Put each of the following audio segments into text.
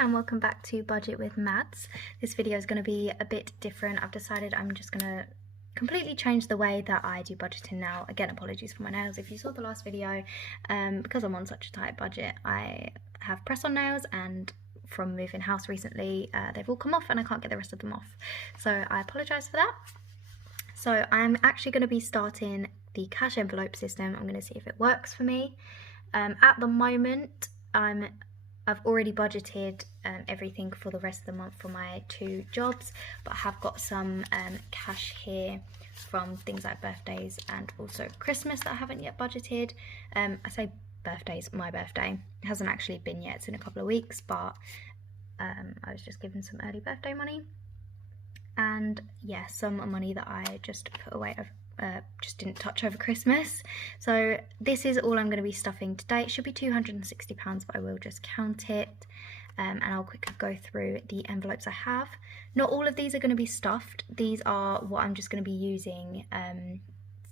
and welcome back to Budget with Mads. This video is going to be a bit different. I've decided I'm just going to completely change the way that I do budgeting now. Again, apologies for my nails. If you saw the last video, because I'm on such a tight budget, I have press-on nails, and from moving house recently, they've all come off and I can't get the rest of them off. So I apologise for that. So I'm actually going to be starting the cash envelope system. I'm going to see if it works for me. At the moment, I've already budgeted everything for the rest of the month for my 2 jobs, but I have got some cash here from things like birthdays and also Christmas that I haven't yet budgeted. I say birthdays, my birthday. It hasn't actually been yet, it's in a couple of weeks, but I was just given some early birthday money. And yeah, some money that I just put away, just didn't touch over Christmas. So this is all I'm going to be stuffing today. It should be £260, but I will just count it, and I'll quickly go through the envelopes I have. Not all of these are going to be stuffed. These are what I'm just going to be using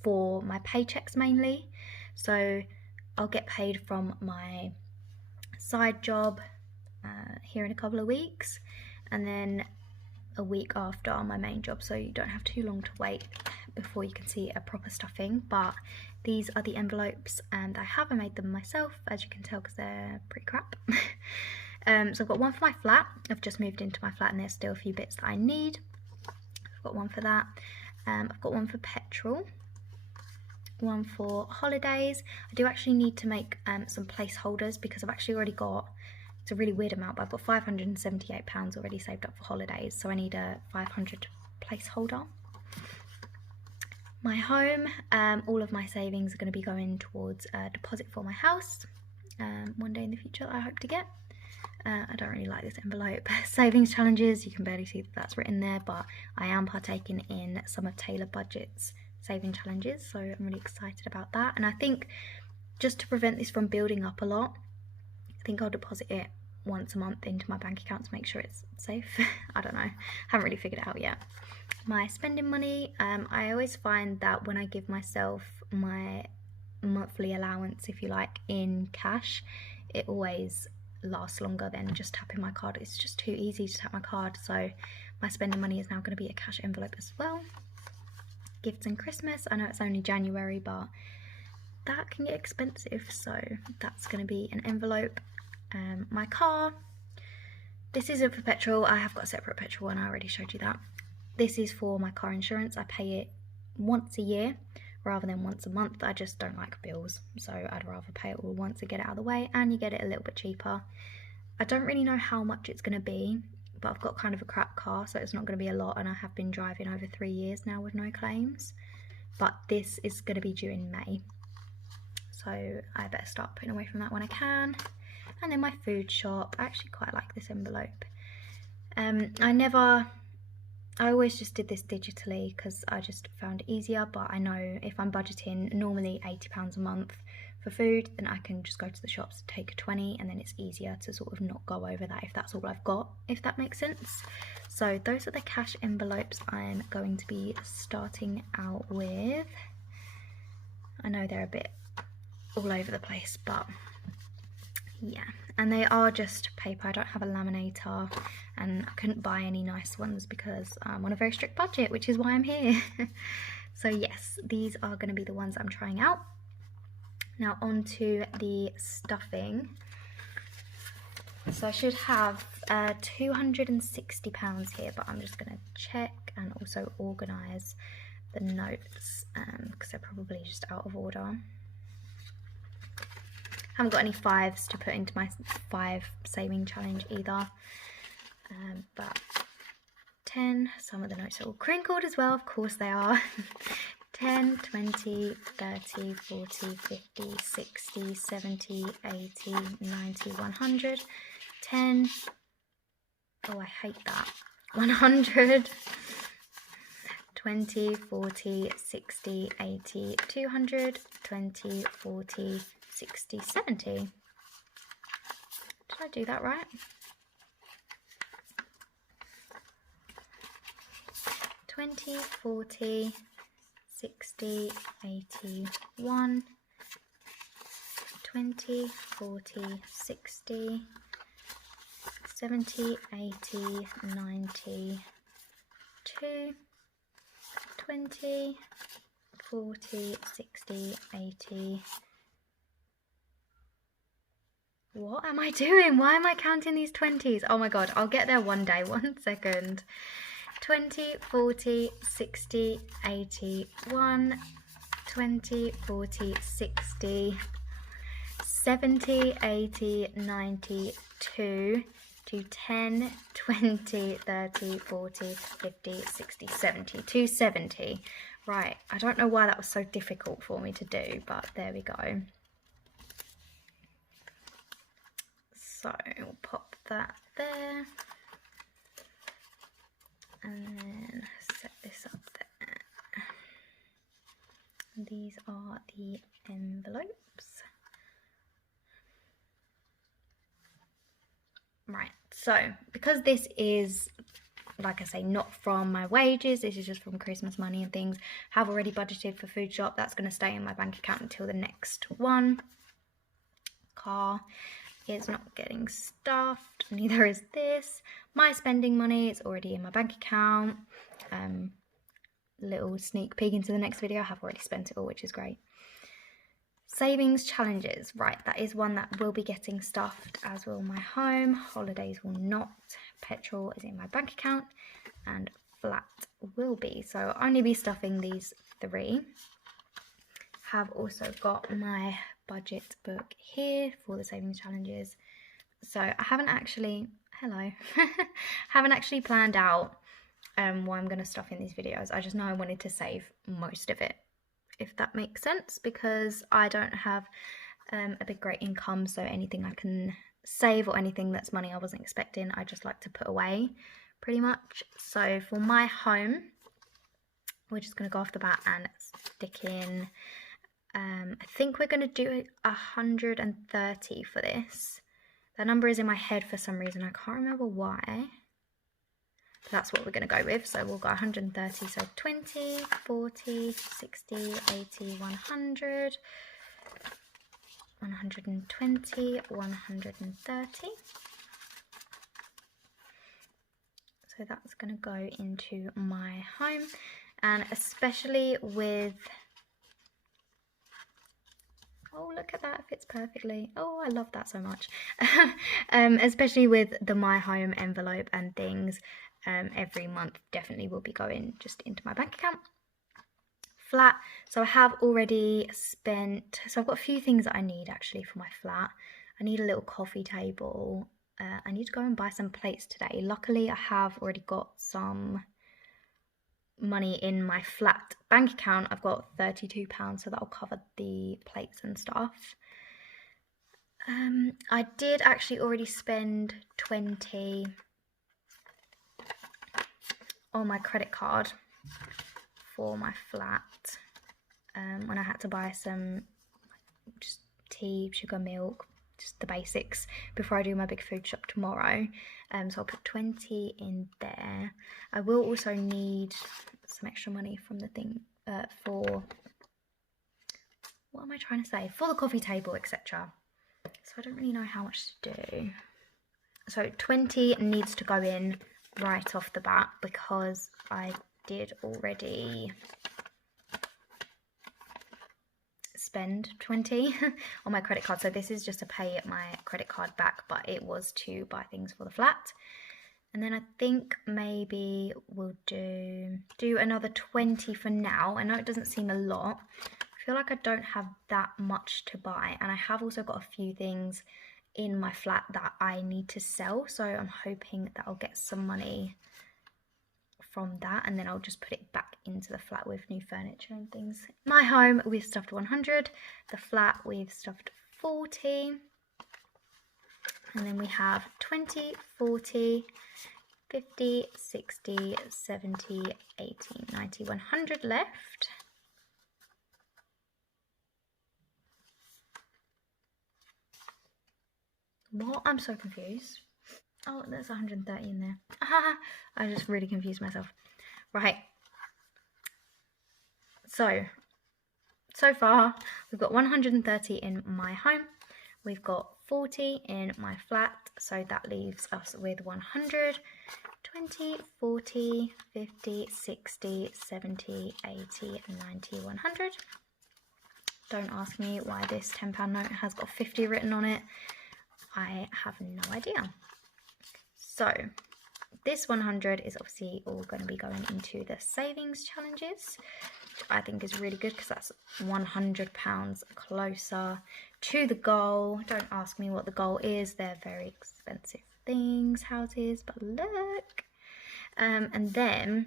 for my paychecks mainly. So I'll get paid from my side job here in a couple of weeks, and then a week after my main job, so you don't have too long to wait before you can see a proper stuffing. But these are the envelopes, and I made them myself, as you can tell, because they're pretty crap. So I've got one for my flat. I've just moved into my flat and there's still a few bits that I need. I've got one for that. I've got one for petrol, one for holidays. I do actually need to make some placeholders because I've actually already got, it's a really weird amount, but I've got £578 already saved up for holidays, so I need a 500 placeholder. My home, all of my savings are going to be going towards a deposit for my house one day in the future, I hope to get. I don't really like this envelope. Savings challenges, you can barely see that that's written there, but I am partaking in some of Taylor Budget's saving challenges, so I'm really excited about that. And I think just to prevent this from building up a lot, I think I'll deposit it once a month into my bank account to make sure it's safe. I don't know, haven't really figured it out yet. My spending money, I always find that when I give myself my monthly allowance, if you like, in cash, it always lasts longer than just tapping my card. It's just too easy to tap my card, so my spending money is now going to be a cash envelope as well. Gifts and Christmas, I know it's only January, but that can get expensive, so that's going to be an envelope. My car, this isn't for petrol. I have got a separate petrol one, I already showed you that. This is for my car insurance. I pay it once a year rather than once a month. I just don't like bills, so I'd rather pay it all once and get it out of the way, and you get it a little bit cheaper. I don't really know how much it's going to be, but I've got kind of a crap car, so it's not going to be a lot, and I have been driving over 3 years now with no claims. But this is going to be due in May, so I better start putting away from that when I can. And then my food shop, I actually quite like this envelope. I always just did this digitally because I just found it easier, but I know if I'm budgeting normally £80 a month for food, then I can just go to the shops, take 20, and then it's easier to sort of not go over that if that's all I've got, if that makes sense. So those are the cash envelopes I'm going to be starting out with. I know they're a bit all over the place, but yeah, and they are just paper. I don't have a laminator, and I couldn't buy any nice ones because I'm on a very strict budget, which is why I'm here. So yes, these are going to be the ones I'm trying out. Now on to the stuffing. So I should have £260 here, but I'm just going to check and also organise the notes because they're probably just out of order. Haven't got any 5s to put into my 5 saving challenge either, but 10, some of the notes are all crinkled as well, of course they are. 10, 20, 30, 40, 50, 60, 70, 80, 90, 100, 10, oh I hate that, 100, 20, 40, 60, 80, 200, 20, 40, 60, 70. Did I do that right? 20, 40, 60, 81, 20, 40, 60, 70, 80, 90, 2, 20, 40, 60, 80. What am I doing? Why am I counting these 20s? Oh my god, I'll get there one day. 1 second. 20, 40, 60, 80, 1, 20, 40, 60, 70, 80, 90, 2, to 10, 20, 30, 40, 50, 60, 70, 270. Right, I don't know why that was so difficult for me to do, but there we go. So we'll pop that there. And then set this up there. These are the envelopes. Right, so because this is, like I say, not from my wages, this is just from Christmas money and things, have already budgeted for food shop. That's going to stay in my bank account until the next one. Car is not getting stuffed, neither is this. My spending money is already in my bank account. Little sneak peek into the next video, I have already spent it all, which is great. Savings challenges, right, that is one that will be getting stuffed, as will my home. Holidays will not. Petrol is in my bank account, and flat will be. So I'll only be stuffing these 3. Have also got my budget book here for the savings challenges. So I haven't actually, haven't actually planned out what I'm going to stuff in these videos. I just know I wanted to save most of it, if that makes sense, because I don't have a big great income, so anything I can save or anything that's money I wasn't expecting, I just like to put away pretty much. So for my home, we're just going to go off the bat and stick in, I think we're going to do 130 for this. That number is in my head for some reason, I can't remember why. But that's what we're going to go with, so we'll go 130, so 20, 40, 60, 80, 100, 120, 130. So that's going to go into my home, and especially with, oh look at that, it fits perfectly. Oh, I love that so much. Especially with the my home envelope and things, every month definitely will be going just into my bank account. Flat, so I have already spent, so I've got a few things that I need actually for my flat. I need a little coffee table. I need to go and buy some plates today. Luckily I have already got some money in my flat bank account. I've got £32, so that'll cover the plates and stuff. I did actually already spend 20 on my credit card for my flat, when I had to buy some just tea, sugar, milk, just the basics before I do my big food shop tomorrow. So I'll put 20 in there. I will also need some extra money from the thing for, what am I trying to say, for the coffee table, etc. So I don't really know how much to do. So 20 needs to go in right off the bat because I did already spend 20 on my credit card. So this is just to pay my credit card back, but it was to buy things for the flat. And then I think maybe we'll do another 20 for now. I know it doesn't seem a lot. I feel like I don't have that much to buy, and I have also got a few things in my flat that I need to sell, so I'm hoping that I'll get some money from that, and then I'll just put it back into the flat with new furniture and things. My home, we've stuffed 100. The flat, we've stuffed 40. And then we have 20, 40, 50, 60, 70, 80, 90, 100 left. What? I'm so confused. Oh, there's 130 in there. I just really confused myself. Right. So far, we've got 130 in my home. We've got 40 in my flat, so that leaves us with 100, 20, 40, 50, 60, 70, 80, 90, 100. Don't ask me why this £10 note has got 50 written on it. I have no idea. So this 100 is obviously all going to be going into the savings challenges, which I think is really good because that's £100 closer to the goal. Don't ask me what the goal is. They're very expensive things, houses, but look. And then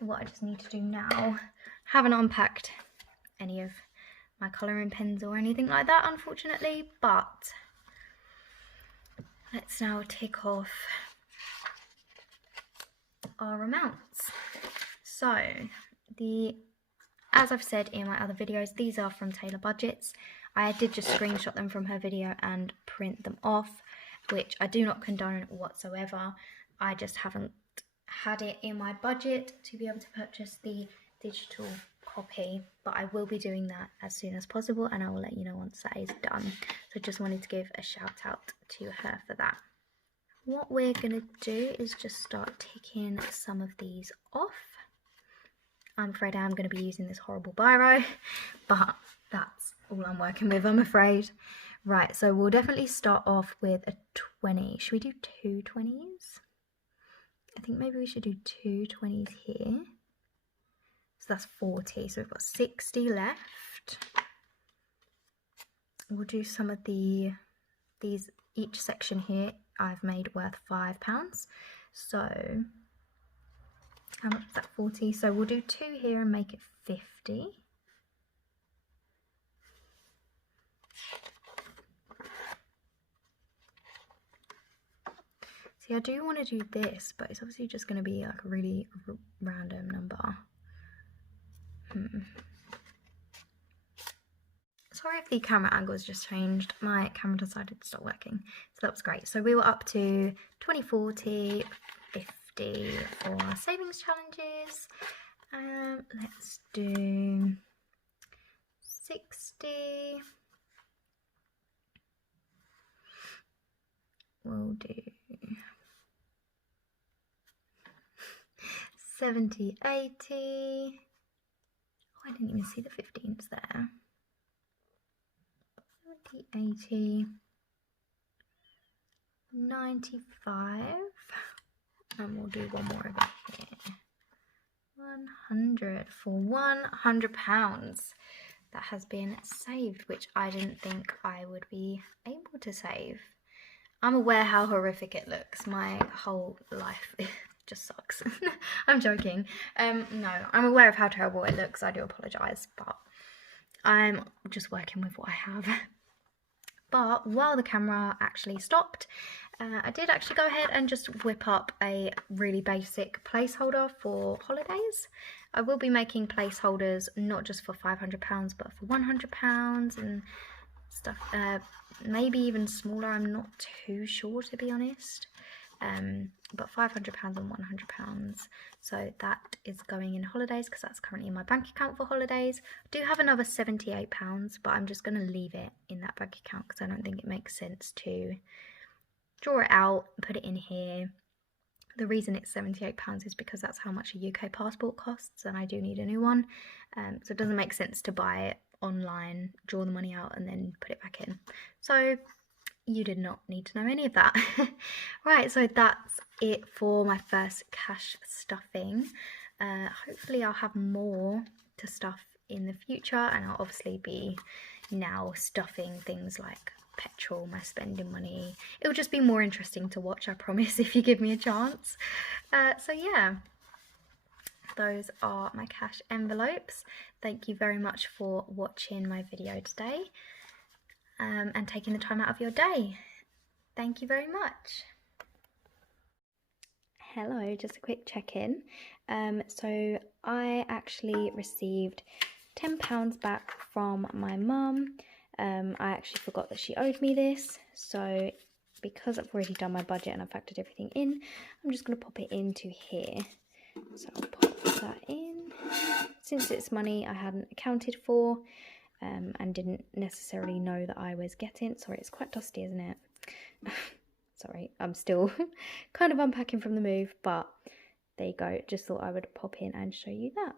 what I just need to do now, haven't unpacked any of my colouring pens or anything like that, unfortunately, but let's now tick off our amounts. So as I've said in my other videos, these are from Taylor Budgets. I did just screenshot them from her video and print them off, which I do not condone whatsoever. I just haven't had it in my budget to be able to purchase the digital copy, but I will be doing that as soon as possible, and I will let you know once that is done. So just wanted to give a shout out to her for that. What we're going to do is just start ticking some of these off. I'm afraid I am going to be using this horrible biro, but that's all I'm working with, I'm afraid. Right, so we'll definitely start off with a 20. Should we do 2 20s? I think maybe we should do 2 20s here. So that's 40, so we've got 60 left. We'll do some of these, each section here I've made worth £5. So how much is that? 40. So we'll do 2 here and make it 50. See, I do want to do this, but it's obviously just going to be like a really random number. Sorry if the camera angle has just changed. My camera decided to stop working, so that was great. So we were up to 20, 40, 50 for our savings challenges. Let's do 60. We'll do 70, 80. I didn't even see the 15s there. 70, 80, 95, and we'll do one more of it here. 100 for £100 that has been saved, which I didn't think I would be able to save. I'm aware how horrific it looks. My whole life just sucks. I'm joking. No, I'm aware of how terrible it looks. I do apologise, but I'm just working with what I have. But while the camera actually stopped, I did actually go ahead and just whip up a really basic placeholder for holidays. I will be making placeholders not just for £500 but for £100 and stuff, maybe even smaller. I'm not too sure, to be honest. But £500 and £100, so that is going in holidays because that's currently in my bank account for holidays. I do have another £78, but I'm just going to leave it in that bank account because I don't think it makes sense to draw it out and put it in here. The reason it's £78 is because that's how much a UK passport costs, and I do need a new one, so it doesn't make sense to buy it online, draw the money out and then put it back in. So you did not need to know any of that. Right, so that's it for my first cash stuffing. Hopefully I'll have more to stuff in the future, and I'll obviously be now stuffing things like petrol, my spending money. It will just be more interesting to watch, I promise, if you give me a chance. So yeah, those are my cash envelopes. Thank you very much for watching my video today. And taking the time out of your day. Thank you very much. Hello, just a quick check-in. So I actually received £10 back from my mum. I actually forgot that she owed me this, so because I've already done my budget and I've factored everything in, I'm just going to pop it into here. So I'll pop that in. Since it's money I hadn't accounted for, and didn't necessarily know that I was getting. Sorry, it's quite dusty, isn't it? Sorry, I'm still kind of unpacking from the move, but there you go. Just thought I would pop in and show you that.